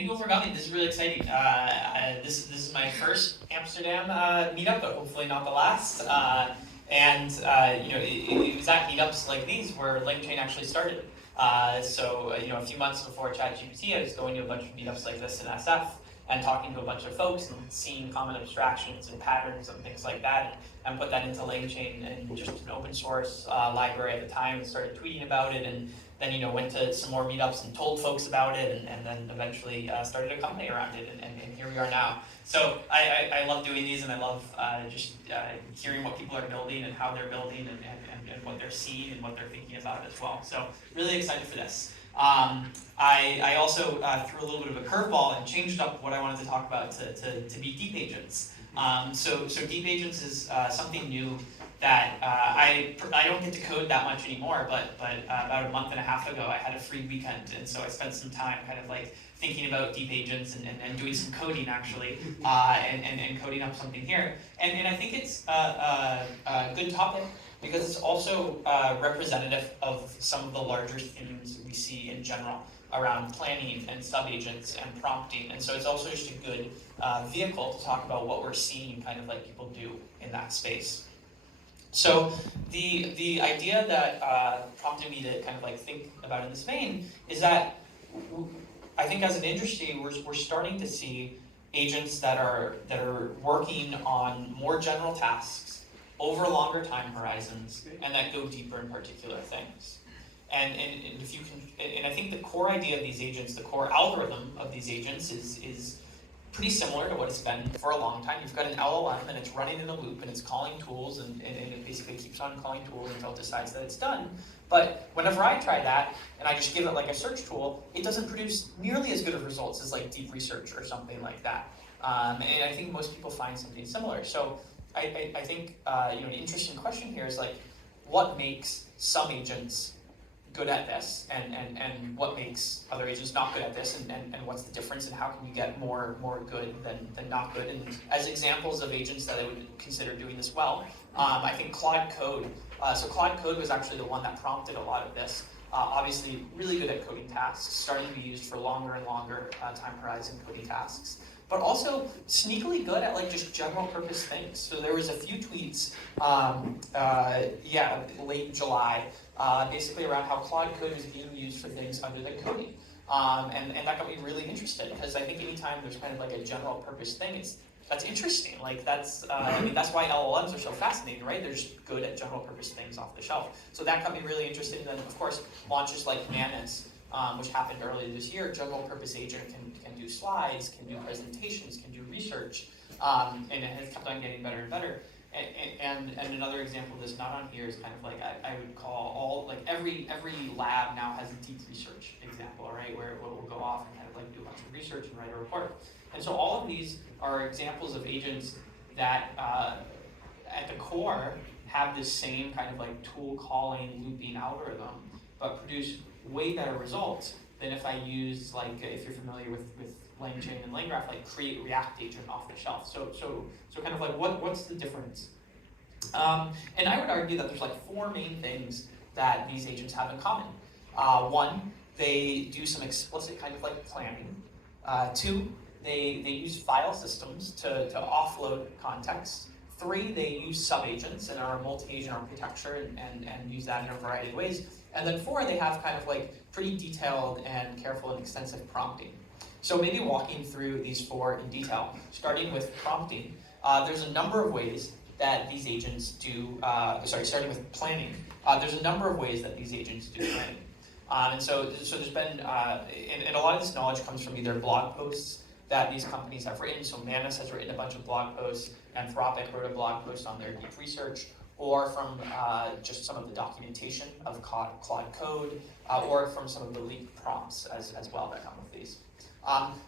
Thank you all for coming. This is really exciting. This is my first Amsterdam meetup, but hopefully not the last. It was at meetups like these where LangChain actually started. A few months before ChatGPT, I was going to a bunch of meetups like this in SF and talking to a bunch of folks and seeing common abstractions and patterns and things like that, and put that into LangChain and just an open source library at the time, and started tweeting about it, and then went to some more meetups and told folks about it, and then eventually started a company around it, and here we are now. So I love doing these, and I love hearing what people are building and how they're building, and what they're seeing and what they're thinking about as well. So really excited for this. I also threw a little bit of a curveball and changed up what I wanted to talk about to be deep agents. So deep agents is something new that I don't get to code that much anymore, but about a month and a half ago I had a free weekend, and so I spent some time kind of like thinking about deep agents and doing some coding actually, and coding up something here. And I think it's a good topic because it's also representative of some of the larger themes we see in general around planning and sub-agents and prompting. And so it's also just a good vehicle to talk about what we're seeing kind of like people do in that space. So the idea that prompted me to kind of like think about in this vein is that I think as an industry we're starting to see agents that are working on more general tasks over longer time horizons and that go deeper in particular things. And if you can, and I think the core idea of these agents, the core algorithm of these agents is pretty similar to what it's been for a long time. You've got an LLM and it's running in a loop and it's calling tools and it basically keeps on calling tools until it decides that it's done. But whenever I try that and I just give it like a search tool, it doesn't produce nearly as good of results as like deep research or something like that. And I think most people find something similar. So I think an interesting question here is like, what makes some agents good at this, and what makes other agents not good at this, and what's the difference, and how can you get more good than not good? And as examples of agents that I would consider doing this well, I think Claude Code. So Claude Code was actually the one that prompted a lot of this. Obviously, really good at coding tasks, starting to be used for longer and longer time horizon coding tasks, but also sneakily good at like just general purpose things. So there was a few tweets, late July, basically around how Claude Code was being used for things other than coding. And that got me really interested, because I think anytime there's kind of like a general purpose thing, that's interesting. Like that's why LLMs are so fascinating, right? They're just good at general purpose things off the shelf. So that got me really interested. And then of course, launches like Manus, which happened earlier this year, general purpose agent can do slides, can do presentations, can do research, and it has kept on getting better and better. And another example that's not on here is kind of like I would call all, like every lab now has a deep research example, right? Where it will go off and kind of like do a bunch of research and write a report. And so all of these are examples of agents that at the core have this same kind of like tool calling looping algorithm, but produce way better results than if I use, like, if you're familiar with LangChain and LangGraph, like create React agent off the shelf. So kind of like what's the difference? And I would argue that there's like four main things that these agents have in common. One, they do some explicit kind of like planning. Two, they use file systems to offload context. Three, they use sub-agents in our multi-agent architecture and use that in a variety of ways. And then four, they have kind of like pretty detailed and careful and extensive prompting. So maybe walking through these four in detail, starting with prompting, there's a number of ways that these agents do, starting with planning, there's a number of ways that these agents do planning. And so there's been, and a lot of this knowledge comes from either blog posts that these companies have written. So Manus has written a bunch of blog posts, Anthropic wrote a blog post on their deep research, or from just some of the documentation of Claude Code, or from some of the leaked prompts as well that come with these.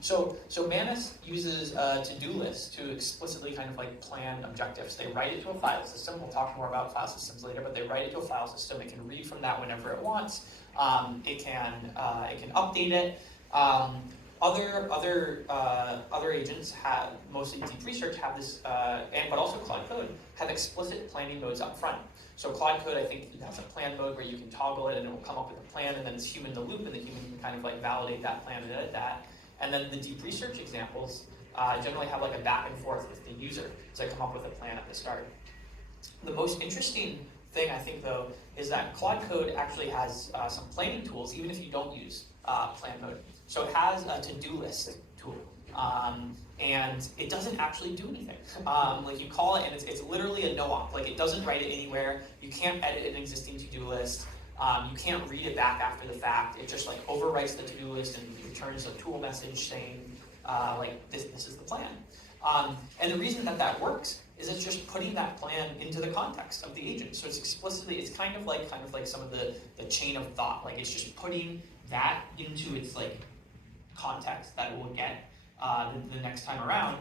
So Manus uses a to-do list to explicitly kind of like plan objectives. They write it to a file system. We'll talk more about file systems later, but they write it to a file system. It can read from that whenever it wants. It can update it. Other agents have, mostly deep research, have this, but also Claude Code, have explicit planning modes up front. So Claude Code, I think, has a plan mode where you can toggle it and it will come up with a plan, and then it's human in the loop, and the human can kind of like validate that plan and edit that. And then the deep research examples generally have like a back and forth with the user to come up with a plan at the start. The most interesting thing, I think, though, is that Claude Code actually has some planning tools, even if you don't use plan mode. So it has a to-do list tool, and it doesn't actually do anything. Like you call it, and it's literally a no-op. Like it doesn't write it anywhere. You can't edit an existing to-do list. You can't read it back after the fact. It just like overwrites the to-do list and returns a tool message saying, like this is the plan. And the reason that works is it's just putting that plan into the context of the agent. So it's explicitly, it's kind of like some of the chain of thought. Like it's just putting that into its like context that it will get the next time around,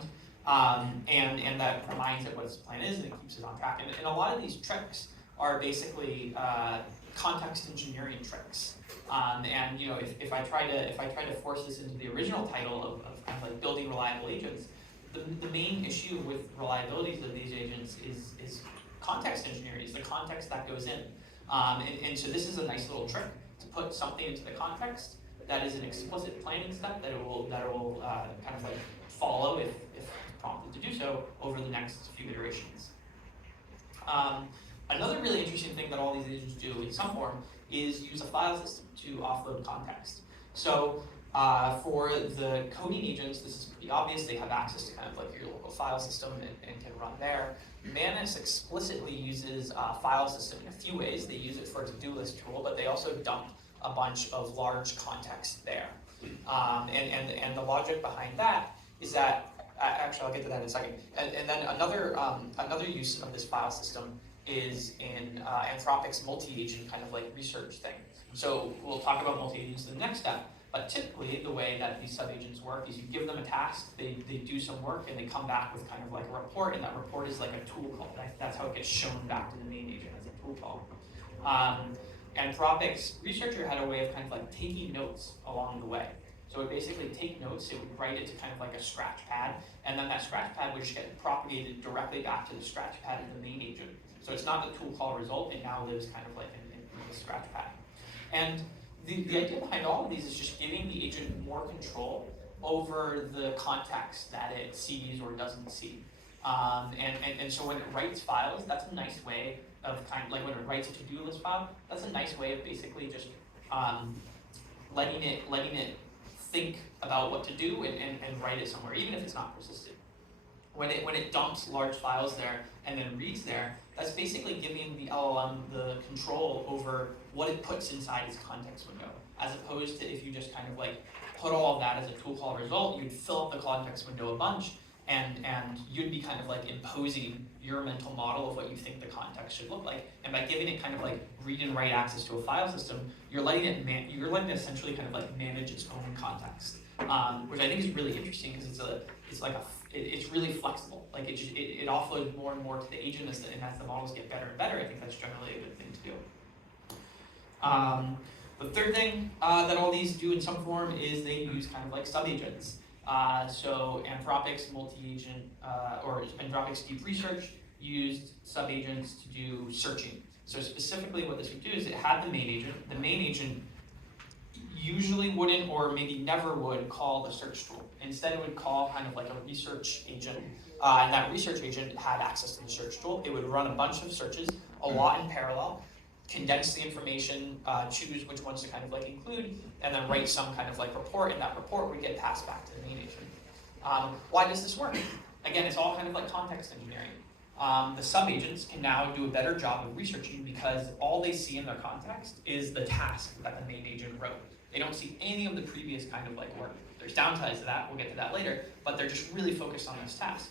and that reminds it what its plan is, and it keeps it on track. And a lot of these tricks are basically context engineering tricks. And you know, if I try to force this into the original title of kind of like building reliable agents, the main issue with reliabilities of these agents is context engineering, is the context that goes in. And so this is a nice little trick to put something into the context that is an explicit planning step that it will kind of like follow if prompted to do so over the next few iterations. Another really interesting thing that all these agents do in some form is use a file system to offload context. So for the coding agents, this is pretty obvious. They have access to kind of like your local file system and can run there. Manus explicitly uses a file system in a few ways. They use it for a to-do list tool, but they also dump a bunch of large context there. And the logic behind that is that, actually I'll get to that in a second. And then another use of this file system is in Anthropic's multi-agent kind of like research thing. So we'll talk about multi-agents in the next step, but typically the way that these sub-agents work is you give them a task, they do some work, and they come back with kind of like a report, and that report is like a tool call. That's how it gets shown back to the main agent as a tool call. Anthropic's researcher had a way of kind of like taking notes along the way. So it would basically take notes, it would write it to kind of like a scratch pad, and then that scratch pad would just get propagated directly back to the scratch pad of the main agent. So it's not the tool call result, it now lives kind of like in the scratch pad. And the idea behind all of these is just giving the agent more control over the context that it sees or doesn't see. And so when it writes files, that's a nice way of kind of like when it writes a to-do list file, that's a nice way of basically just letting it think about what to do and write it somewhere, even if it's not persistent. When it dumps large files there and then reads there, that's basically giving the LLM the control over what it puts inside its context window, as opposed to if you just kind of like put all of that as a tool call result, you'd fill up the context window a bunch, and you'd be kind of like imposing your mental model of what you think the context should look like. And by giving it kind of like read and write access to a file system, you're letting it essentially kind of like manage its own context, which I think is really interesting because it's really flexible. Like it offloads more and more to the agent, and as the models get better and better, I think that's generally a good thing to do. The third thing that all these do in some form is they use kind of like sub-agents. So Anthropic's multi-agent, or Anthropic's deep research used sub-agents to do searching. So specifically what this would do is it had the main agent. The main agent usually wouldn't, or maybe never would, call the search tool. Instead, it would call kind of like a research agent, and that research agent had access to the search tool. It would run a bunch of searches, a lot in parallel, condense the information, choose which ones to kind of like include, and then write some kind of like report, and that report would get passed back to the main agent. Why does this work? Again, it's all kind of like context engineering. The sub-agents can now do a better job of researching because all they see in their context is the task that the main agent wrote. They don't see any of the previous kind of like work. There's downsides to that, we'll get to that later, but they're just really focused on this task.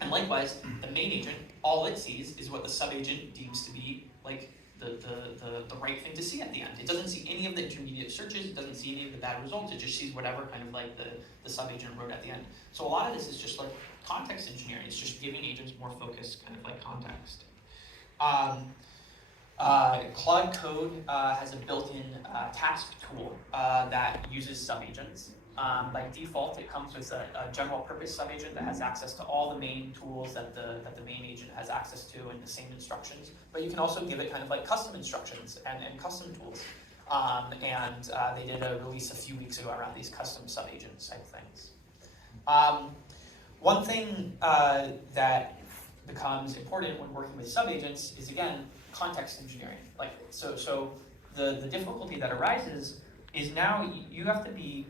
And likewise, the main agent, all it sees is what the sub-agent deems to be like the right thing to see at the end. It doesn't see any of the intermediate searches, it doesn't see any of the bad results, it just sees whatever kind of like the sub-agent wrote at the end. So a lot of this is just like context engineering. It's just giving agents more focused kind of like context. Claude Code has a built-in task tool that uses sub-agents. By default, it comes with a general purpose sub-agent that has access to all the main tools that the main agent has access to and the same instructions. But you can also give it kind of like custom instructions and custom tools. and they did a release a few weeks ago around these custom sub-agents type things. One thing that becomes important when working with sub-agents is, again, context engineering. So the difficulty that arises is now you have to be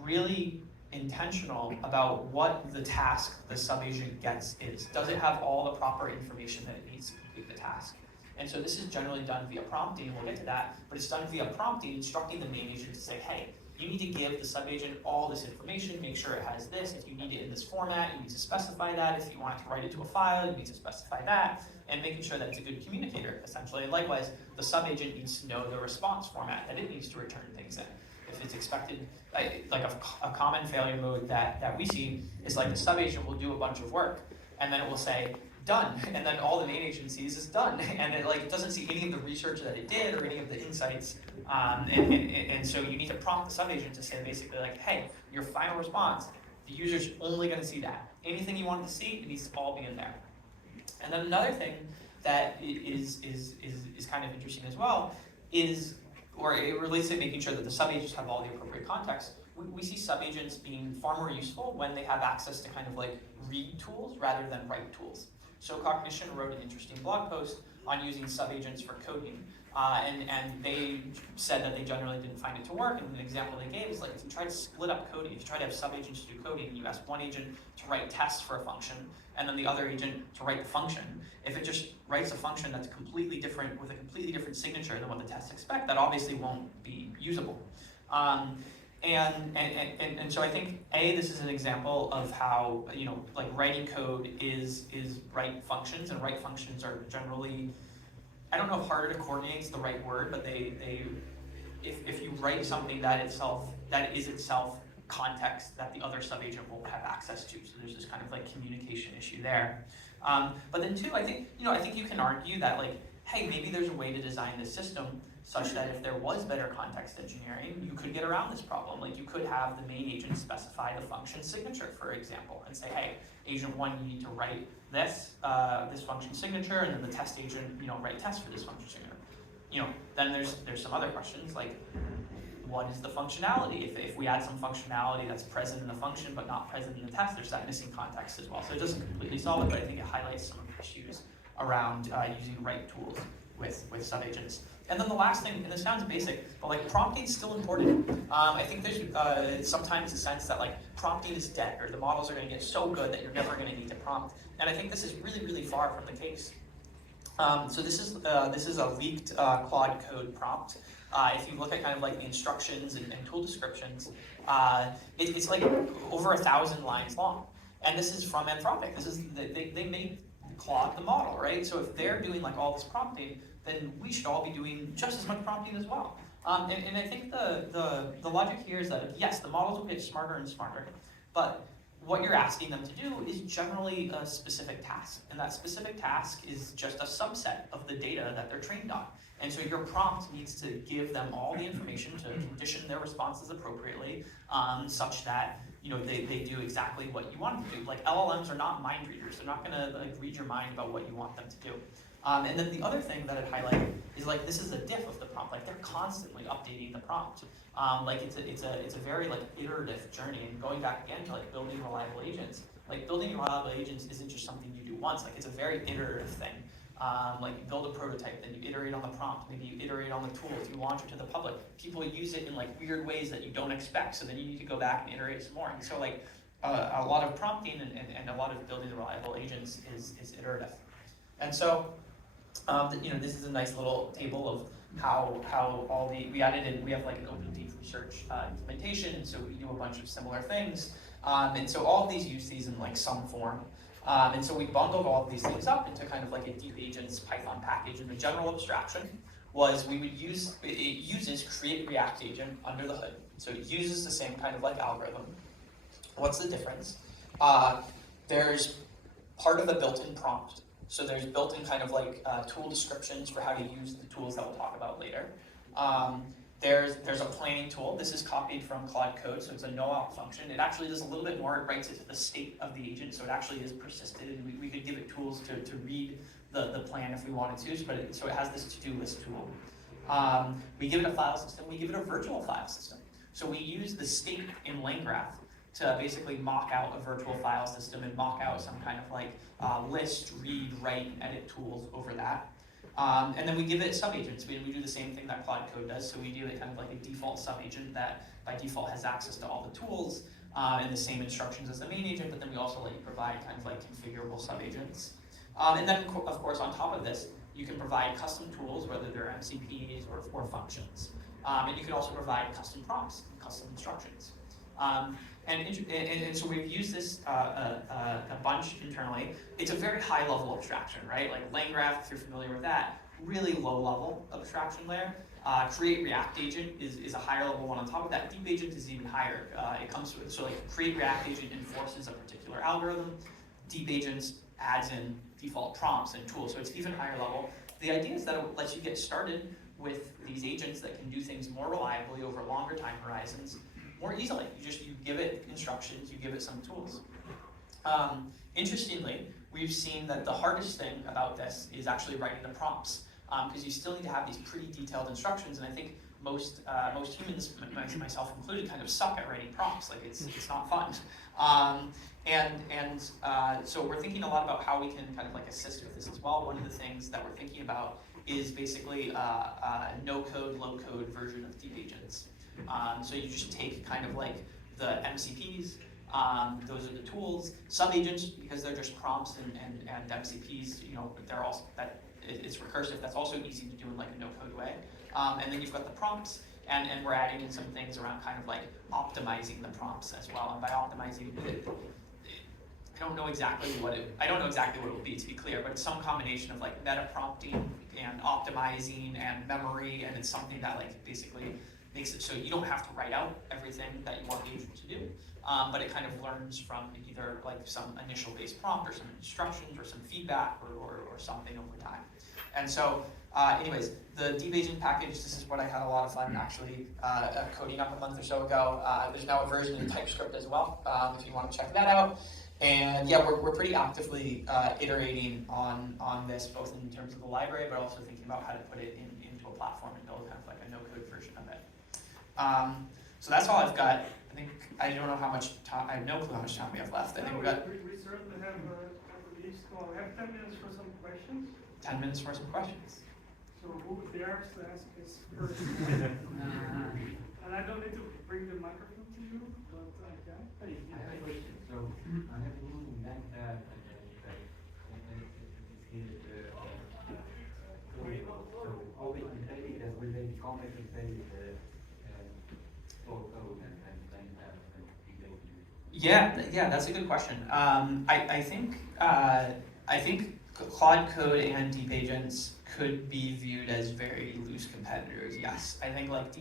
really intentional about what the task the sub-agent gets is. Does it have all the proper information that it needs to complete the task? And so this is generally done via prompting, and we'll get to that, but it's done via prompting, instructing the main agent to say, hey, you need to give the sub-agent all this information, make sure it has this. If you need it in this format, you need to specify that. If you want it to write it to a file, you need to specify that, and making sure that it's a good communicator, essentially. And likewise, the sub-agent needs to know the response format that it needs to return things in. If it's expected, like a common failure mode that we see is like the sub-agent will do a bunch of work, and then it will say, done, and then all the main agent sees is done, and it doesn't see any of the research that it did or any of the insights, and so you need to prompt the sub-agent to say basically like, hey, your final response, the user's only going to see that. Anything you want to see, it needs to all be in there. And then another thing that is kind of interesting as well is, or it relates to making sure that the sub-agents have all the appropriate context. We see sub-agents being far more useful when they have access to kind of like read tools rather than write tools. So Cognition wrote an interesting blog post on using sub-agents for coding, and they said that they generally didn't find it to work, and an example they gave is like if you try to split up coding, if you try to have sub-agents do coding, you ask one agent to write tests for a function, and then the other agent to write the function. If it just writes a function that's completely different, with a completely different signature than what the tests expect, that obviously won't be usable. And so I think this is an example of how like writing code is write functions, and write functions are generally, I don't know if harder to coordinate is the right word, but if you write something that is itself context that the other sub-agent won't have access to, so there's this kind of like communication issue there. But then too, I think you can argue that like, hey, maybe there's a way to design this system such that if there was better context engineering, you could get around this problem. Like you could have the main agent specify the function signature, for example, and say, hey, agent one, you need to write this function signature, and then the test agent, write test for this function signature. Then there's some other questions like, what is the functionality? If we add some functionality that's present in the function but not present in the test, there's that missing context as well. So it doesn't completely solve it, but I think it highlights some of the issues around using write tools with sub-agents. And then the last thing, and this sounds basic, but like prompting is still important. I think there's sometimes a sense that like prompting is dead, or the models are going to get so good that you're never going to need to prompt. And I think this is really, really far from the case. So this is a leaked Claude code prompt. If you look at kind of like the instructions and tool descriptions, it's like over 1,000 lines long. And this is from Anthropic. They made Claude the model, right? So if they're doing like all this prompting, then we should all be doing just as much prompting as well. And I think the logic here is that yes, the models will get smarter and smarter, but what you're asking them to do is generally a specific task, and that specific task is just a subset of the data that they're trained on. And so your prompt needs to give them all the information to condition their responses appropriately, such that they do exactly what you want them to do. Like LLMs are not mind readers; they're not going to like read your mind about what you want them to do. And then the other thing that I'd highlight is like this is a diff of the prompt. Like they're constantly updating the prompt. Like it's a very like iterative journey. And going back again to like building reliable agents. Like building reliable agents isn't just something you do once. Like it's a very iterative thing. Like you build a prototype, then you iterate on the prompt, maybe you iterate on the tools, you launch it to the public. People use it in like weird ways that you don't expect, so then you need to go back and iterate some more. And so like a lot of prompting and a lot of building the reliable agents is iterative. And so this is a nice little table of how all we added in. We have like an open deep research implementation, and so we do a bunch of similar things. And so all of these use these in like some form. And so we bundled all of these things up into kind of like a deep agents Python package. And the general abstraction was it uses create React agent under the hood. So it uses the same kind of like algorithm. What's the difference? There's part of the built-in prompt. So there's built-in kind of like tool descriptions for how to use the tools that we'll talk about later. There's a planning tool. This is copied from Claude Code, so it's a no-op function. It actually does a little bit more. It writes it to the state of the agent, so it actually is persisted, and we could give it tools to read the plan if we wanted to, so it has this to-do list tool. We give it a file system, we give it a virtual file system. So we use the state in LangGraph to basically mock out a virtual file system and mock out some kind of like list, read, write, and edit tools over that. And then we give it subagents. We do the same thing that Claude Code does. So we give it kind of like a default subagent that by default has access to all the tools and the same instructions as the main agent, but then we also let you provide kind of like configurable subagents. And then of course on top of this, you can provide custom tools, whether they're MCPs or functions. And you can also provide custom prompts and custom instructions. And so we've used this a bunch internally. It's a very high level abstraction, right? Like LangGraph, if you're familiar with that, really low level abstraction layer. Create React agent is a higher level one on top of that. Deep agent is even higher. It comes with, so like create React agent enforces a particular algorithm. Deep agents adds in default prompts and tools, so it's even higher level. The idea is that it lets you get started with these agents that can do things more reliably over longer time horizons more easily. You give it instructions, you give it some tools. Interestingly, we've seen that the hardest thing about this is actually writing the prompts, because you still need to have these pretty detailed instructions, and I think most humans, myself included, kind of suck at writing prompts. Like it's not fun. So we're thinking a lot about how we can kind of like assist with this as well. One of the things that we're thinking about is basically a no-code, low-code version of deep agents. So you just take kind of like the MCPs, those are the tools. Sub-agents, because they're just prompts and MCPs, you know, they're also, it's recursive, that's also easy to do in like a no-code way. And then you've got the prompts, and we're adding in some things around kind of like optimizing the prompts as well. And by optimizing it, I don't know exactly what it will be, to be clear, but it's some combination of like meta prompting and optimizing and memory, and it's something that like basically makes it so you don't have to write out everything that you want the agent to do, but it kind of learns from either like some initial base prompt or some instructions or some feedback or something over time. And so anyways, the deep agent package, this is what I had a lot of fun actually coding up a month or so ago. There's now a version in TypeScript as well, if you want to check that out. And yeah, we're pretty actively iterating on this, both in terms of the library, but also thinking about how to put it into a platform and build kind of like a no-code version of it. So that's all I've got. I don't know how much time, I have no clue how much time we have left. I think we certainly have at least, we have 10 minutes for some questions. 10 minutes for some questions. So who dares to ask us first? And I don't need to bring the microphone to you, but I can. I have a question. So I have a new bank so how we can take it as will they be complex and say code and Yeah, that's a good question. I think Claude Code and deep agents could be viewed as very loose competitors. Yes, I think like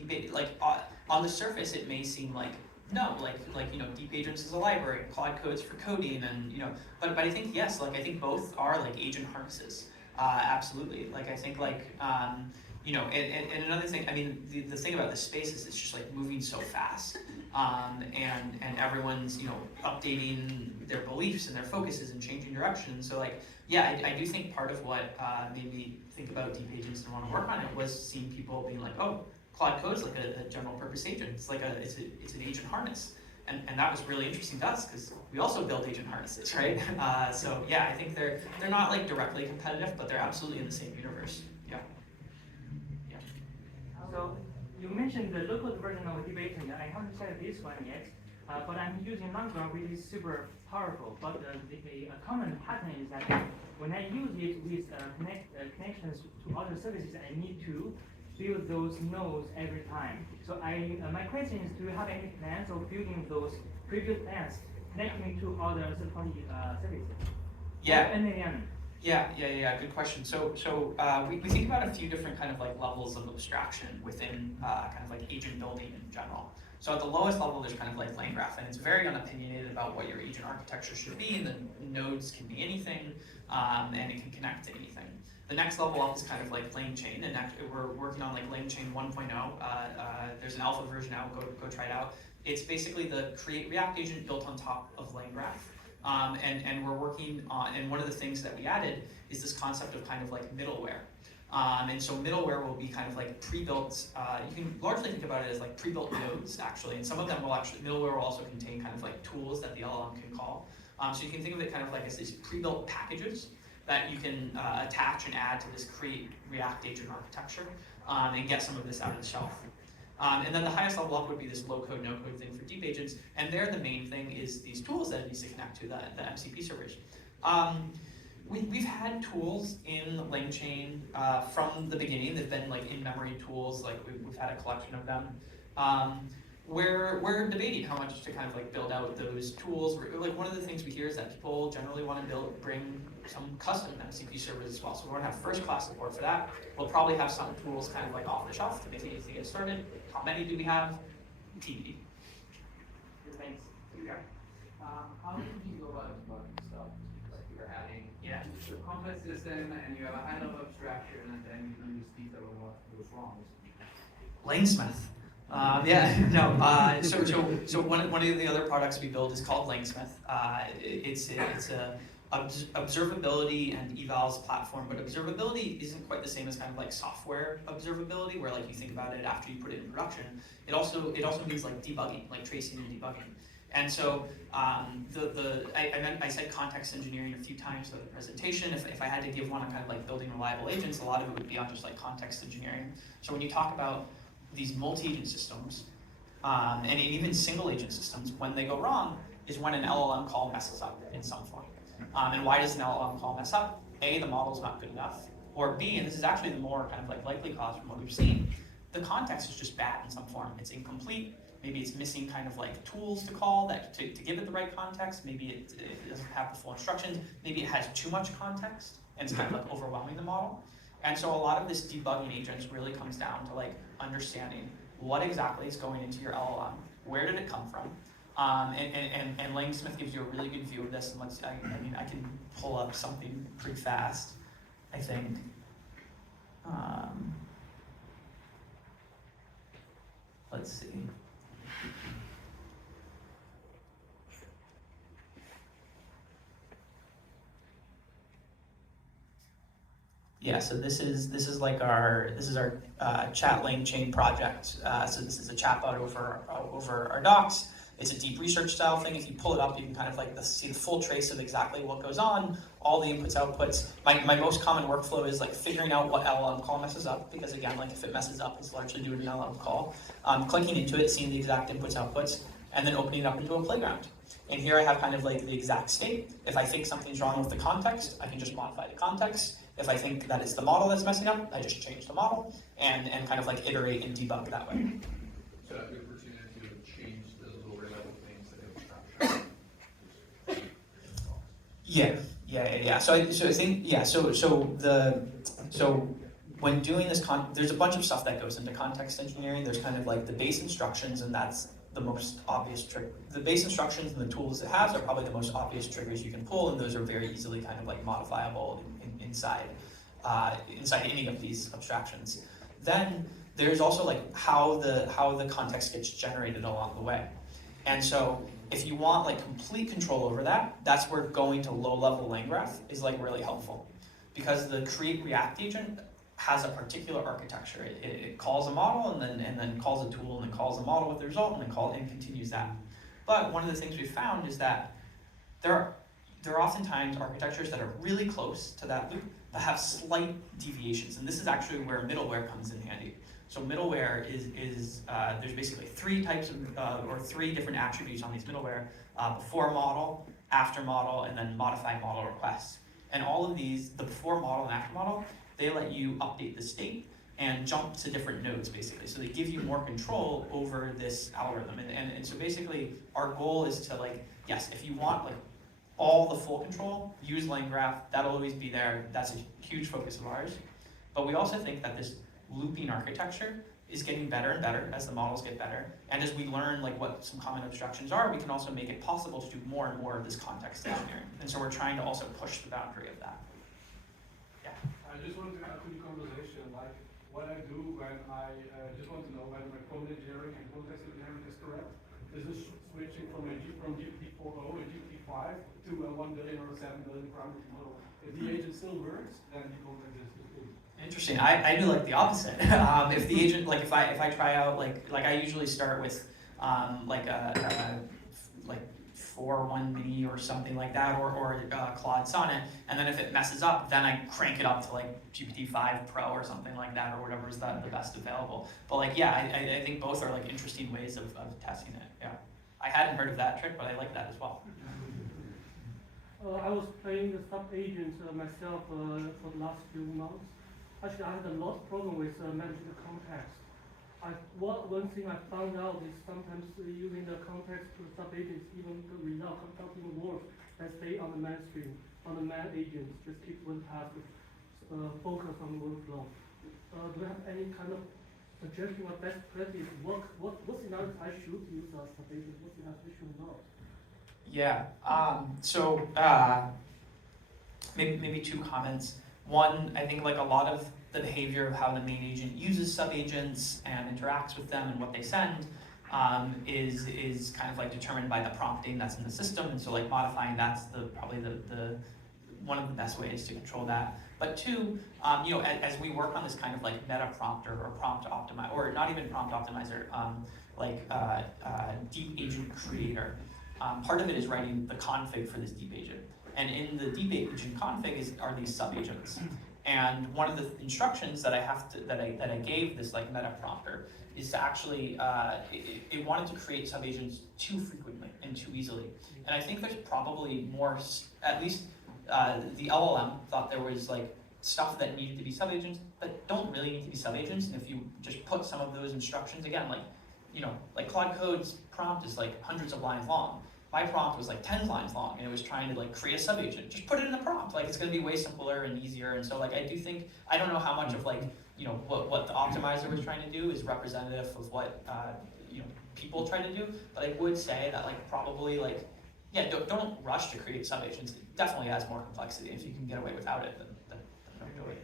on the surface it may seem like no, like you know, deep agents is a library, Claude Code's for coding, and you know, but I think yes, like I think both are like agent harnesses. Absolutely. Like I think like you know, and another thing, I mean, the thing about this space is it's just like moving so fast, and everyone's, you know, updating their beliefs and their focuses and changing directions. So like, yeah, I do think part of what made me think about deep agents and want to work on it was seeing people being like, oh, Claude Code's like a general purpose agent. It's like it's an agent harness. And that was really interesting to us because we also build agent harnesses, right? So yeah, I think they're not like directly competitive, but they're absolutely in the same universe. Yeah. So you mentioned the local version of deep agent. I haven't tried this one yet, but I'm using LangGraph, which is super powerful. But a common pattern is that when I use it with connections to other services, I need to build those nodes every time. So my question is, do you have any plans of building those previous plans connecting to other third-party services? Yeah. Yeah. Good question. So we think about a few different kind of like levels of abstraction within kind of like agent building in general. So at the lowest level, there's kind of like LangGraph, and it's very unopinionated about what your agent architecture should be, and the nodes can be anything, and it can connect to anything. The next level up is kind of like LangChain, and actually we're working on like LangChain 1.0. There's an alpha version out, go try it out. It's basically the create React agent built on top of LangGraph. And we're working on, and one of the things that we added is this concept of kind of like middleware. And so middleware will be kind of like pre-built, you can largely think about it as like pre-built nodes actually, and some of them will actually, middleware will also contain kind of like tools that the LLM can call. So you can think of it kind of like as these pre-built packages that you can attach and add to this create React agent architecture and get some of this out of the shelf. And then the highest level up would be this low-code, no-code thing for deep agents, and there the main thing is these tools that it needs to connect to, the MCP servers. We've had tools in LangChain from the beginning. They've been like in-memory tools, like we've had a collection of them. We're debating how much to kind of like build out those tools. Like one of the things we hear is that people generally want to bring some custom MCP servers as well. So we're gonna have first-class support for that. We'll probably have some tools kind of like off the shelf to make it easy to get started. How many do we have? TBD. Thanks. How do you go about debugging stuff? Like you're adding Yeah. a complex system and you have a high level abstraction and then you use detail on what goes wrong. LangSmith. So one of the other products we build is called LangSmith. It's a observability and evals platform, but observability isn't quite the same as kind of like software observability, where like you think about it after you put it in production. It also means like debugging, like tracing and debugging. And so I said context engineering a few times throughout the presentation. If I had to give one on kind of like building reliable agents, a lot of it would be on just like context engineering. So when you talk about these multi-agent systems, and even single agent systems, when they go wrong is when an LLM call messes up in some form. And why does an LLM call mess up? A, the model's not good enough, or B, and this is actually the more kind of like likely cause from what we've seen, the context is just bad in some form. It's incomplete. Maybe it's missing kind of like tools to call that to give it the right context. Maybe it doesn't have the full instructions. Maybe it has too much context and it's kind of like overwhelming the model. And so a lot of this debugging agents really comes down to like understanding what exactly is going into your LLM, where did it come from, and LangSmith gives you a really good view of this. And I can pull up something pretty fast, I think. Let's see. Yeah, so this is our chat LangChain project. So this is a chatbot over our docs. It's a deep research style thing. If you pull it up, you can kind of like see the full trace of exactly what goes on, all the inputs, outputs. My most common workflow is like figuring out what LLM call messes up, because again, like if it messes up, it's largely due to an LLM call. Clicking into it, seeing the exact inputs, outputs, and then opening it up into a playground. And here I have kind of like the exact state. If I think something's wrong with the context, I can just modify the context. If I think that it's the model that's messing up, I just change the model and kind of like iterate and debug that way. So have the opportunity to change those lower level things that have abstraction. Yeah. So I think so when doing this there's a bunch of stuff that goes into context engineering. There's kind of like the base instructions, and that's the most obvious trick. The base instructions and the tools it has are probably the most obvious triggers you can pull, and those are very easily kind of like modifiable inside any of these abstractions. Then there's also like how the context gets generated along the way. And so if you want like complete control over that, that's where going to low-level LangGraph is like really helpful, because the create React agent has a particular architecture. It calls a model and then calls a tool and then calls a model with the result and continues that. But one of the things we've found is that there are oftentimes architectures that are really close to that loop but have slight deviations, and this is actually where middleware comes in handy. So middleware is there's basically three types of or three different attributes on these middleware: before model, after model, and then modify model requests. And all of these, the before model and after model, they let you update the state and jump to different nodes, basically. So they give you more control over this algorithm. And so basically, our goal is to like, yes, if you want like all the full control, use LangGraph. That'll always be there. That's a huge focus of ours. But we also think that this looping architecture is getting better and better as the models get better. And as we learn like what some common abstractions are, we can also make it possible to do more and more of this context engineering. And so we're trying to also push the boundary of that. Yeah. I just want to add to the conversation, like what I do when I just want to know whether my code engineering and context engineering is correct. This is switching from GPT-4o and GPT-5 to a 1 billion or a 7 billion parameter model. If the agent still works, then the context is good. Interesting. I do like the opposite. If the agent, like if I try out like I usually start with like a like 4.1 mini or something like that, or Claude Sonnet, and then if it messes up, then I crank it up to like GPT-5 Pro or something like that, or whatever is the best available. But like yeah, I think both are like interesting ways of testing it. Yeah, I hadn't heard of that trick, but I like that as well. I was playing the sub-agent myself for the last few months. Actually, I had a lot of problem with managing the context. One thing I found out is sometimes using the context to the sub-agents, even the result comes even worse. Let's stay on the main stream, on the main agents, just keep one task, focus on the workflow. Do you have any kind of suggestion or best practice? What scenarios I should use as sub-agent? What scenarios I should not? Yeah. So maybe two comments. One, I think like a lot of the behavior of how the main agent uses sub-agents and interacts with them and what they send is kind of like determined by the prompting that's in the system, and so like modifying that's probably the one of the best ways to control that. But two, you know, as we work on this kind of like meta prompter or prompt optimizer, or not even prompt optimizer, deep agent creator. Part of it is writing the config for this deep agent. And in the deep agent config are these sub-agents. And one of the instructions that I gave this like meta prompter is to actually, it wanted to create sub-agents too frequently and too easily. And I think there's probably more, at least the LLM thought there was like stuff that needed to be sub-agents that don't really need to be sub-agents. And if you just put some of those instructions, again, like, you know, like Claude Code's prompt is like hundreds of lines long. My prompt was like 10 lines long, and it was trying to like create a sub-agent. Just put it in the prompt. Like it's going to be way simpler and easier. And so like I do think, I don't know how much of like, you know, what the optimizer was trying to do is representative of what you know, people try to do. But I would say that like probably like, yeah, don't rush to create sub-agents. It definitely adds more complexity. If you can get away without it, then don't do it.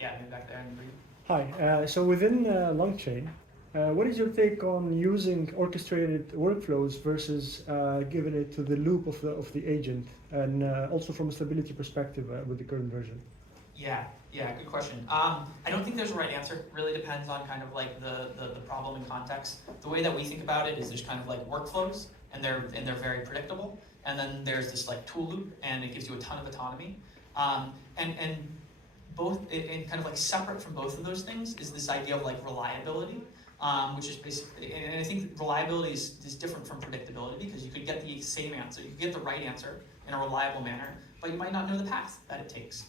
Yeah, maybe back there and read. Hi, so within LangChain, what is your take on using orchestrated workflows versus giving it to the loop of the agent, and also from a stability perspective with the current version? Yeah, good question. I don't think there's a right answer. It really depends on kind of like the problem and context. The way that we think about it is there's kind of like workflows, and they're very predictable. And then there's this like tool loop, and it gives you a ton of autonomy. And both, and kind of like separate from both of those things is this idea of like reliability. Which is basically, and I think reliability is different from predictability, because you could get the same answer, you could get the right answer in a reliable manner, but you might not know the path that it takes.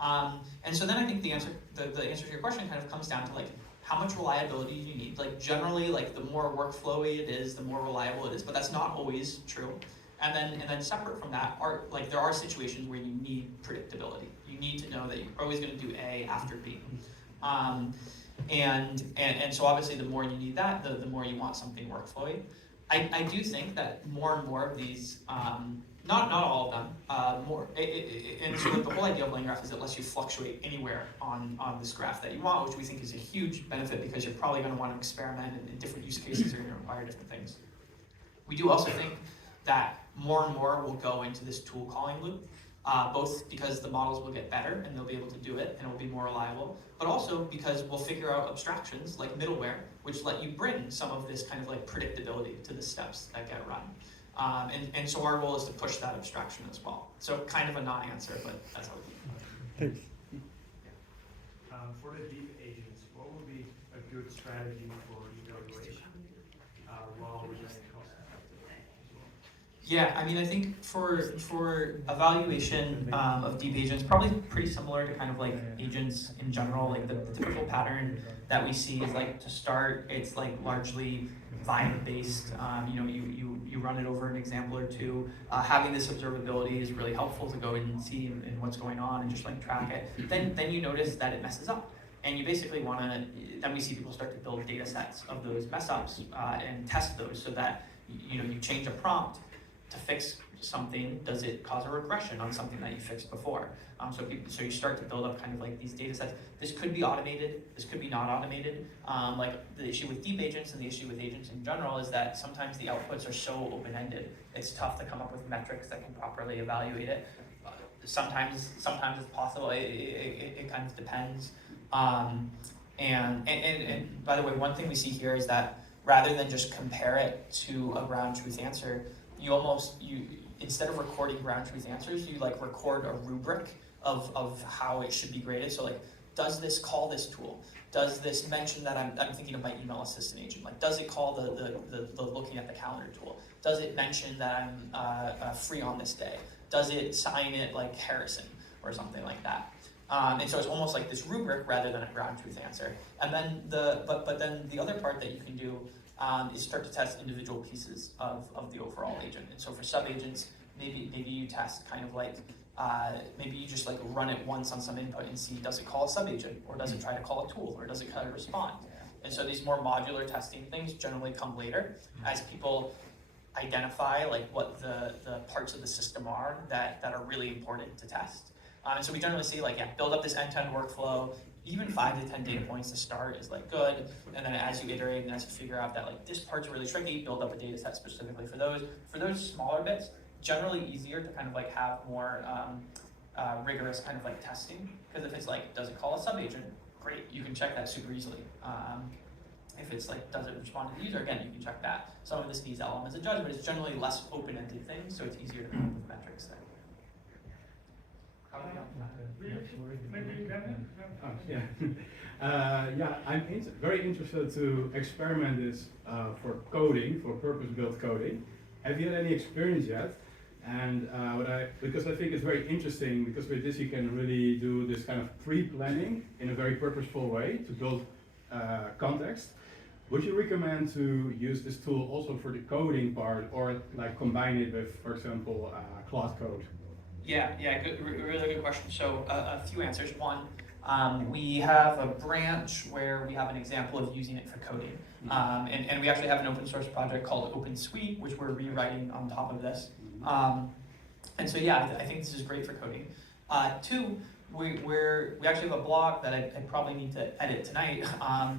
And so then I think the answer to your question kind of comes down to like, how much reliability do you need? Like generally, like the more workflowy it is, the more reliable it is, but that's not always true. And then separate from that, there are situations where you need predictability. You need to know that you're always going to do A after B. And so obviously the more you need that, the more you want something workflowy. I do think that more and more of these, not all of them, and so the whole idea of LangGraph is it lets you fluctuate anywhere on this graph that you want, which we think is a huge benefit, because you're probably going to want to experiment in different use cases, or you're going to require different things. We do also think that more and more will go into this tool calling loop. Both because the models will get better and they'll be able to do it and it will be more reliable, but also because we'll figure out abstractions like middleware, which let you bring some of this kind of like predictability to the steps that get run. And so our goal is to push that abstraction as well. So kind of a non-answer, but that's how we think. Thanks. For the deep agents, what would be a good strategy for evaluation while remaining cost effective? Yeah, I mean, I think for evaluation of deep agents, probably pretty similar to kind of like agents in general. Like the typical pattern that we see is like, to start, it's like largely vibe based. You know, you run it over an example or two. Having this observability is really helpful to go in and see and what's going on and just like track it. Then you notice that it messes up. And you basically want to, then we see people start to build data sets of those mess ups and test those, so that you know, you change a prompt to fix something, does it cause a regression on something that you fixed before? So you start to build up kind of like these data sets. This could be automated, this could be not automated. Like the issue with deep agents and the issue with agents in general is that sometimes the outputs are so open-ended, it's tough to come up with metrics that can properly evaluate it. sometimes it's possible. It kind of depends. And by the way, one thing we see here is that rather than just compare it to a ground truth answer, you instead of recording ground truth answers, you like record a rubric of how it should be graded. So like, does this call this tool? Does this mention that I'm thinking of my email assistant agent? Like, does it call the looking at the calendar tool? Does it mention that I'm free on this day? Does it sign it like Harrison or something like that? And so it's almost like this rubric rather than a ground truth answer. And then but then the other part that you can do is start to test individual pieces of the overall agent. And so for sub-agents, maybe you test kind of like, maybe you just like run it once on some input and see, does it call a sub-agent, or does it try to call a tool, or does it try to respond? And so these more modular testing things generally come later as people identify like what the parts of the system are that are really important to test. And so we generally see like, yeah, build up this end-to-end workflow. Even 5 to 10 data points to start is like good, and then as you iterate and as you figure out that like this part's really tricky, build up a data set specifically for those. For those smaller bits, generally easier to kind of like have more rigorous kind of like testing, because if it's like, does it call a sub-agent? Great, you can check that super easily. If it's like, does it respond to the user? Again, you can check that. Some of this needs elements of judgment, but it's generally less open-ended things, so it's easier to come up with metrics there. I'm very interested to experiment this for coding, for purpose-built coding. Have you had any experience yet? And because I think it's very interesting, because with this you can really do this kind of pre-planning in a very purposeful way to build context. Would you recommend to use this tool also for the coding part, or like combine it with, for example, Claude Code? Yeah, good, really good question. So a few answers. One, we have a branch where we have an example of using it for coding. And we actually have an open source project called OpenSuite, which we're rewriting on top of this. And so yeah, I think this is great for coding. Two, we actually have a blog that I probably need to edit tonight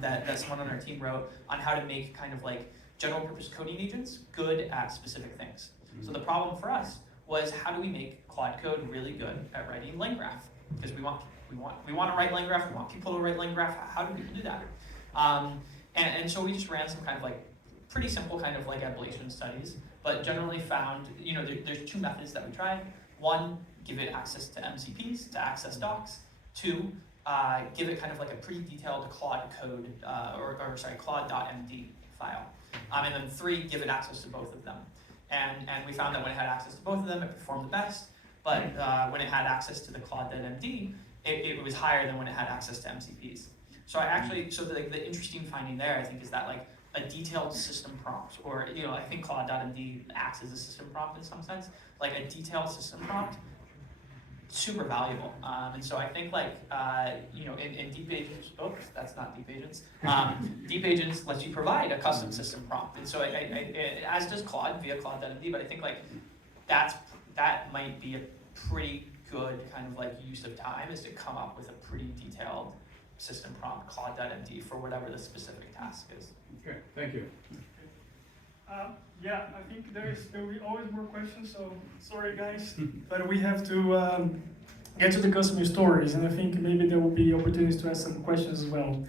that someone on our team wrote on how to make kind of like general purpose coding agents good at specific things. So the problem for us was, how do we make Claude Code really good at writing LangGraph? Because we want to write LangGraph, we want people to write LangGraph. How do people do that? And so we just ran some kind of like pretty simple kind of like ablation studies, but generally found, there's 2 methods that we tried. One, give it access to MCPs to access docs. 2, give it kind of like a pretty detailed Claude code, Claude.md file. And then 3, give it access to both of them. And we found that when it had access to both of them, it performed the best. But when it had access to the Claude.md, it was higher than when it had access to MCPs. So the interesting finding there, I think, is that like a detailed system prompt, or I think Claude.md acts as a system prompt in some sense, like a detailed system prompt, super valuable. And so I think like in deep agents, that's not deep agents. Deep agents lets you provide a custom system prompt, and so as does Claude via Claude.md. But I think like that might be a pretty good kind of like use of time, is to come up with a pretty detailed system prompt, Claude.md, for whatever the specific task is. Okay, thank you. Yeah, I think there will be always more questions, so sorry guys, but we have to get to the customer stories, and I think maybe there will be opportunities to ask some questions as well.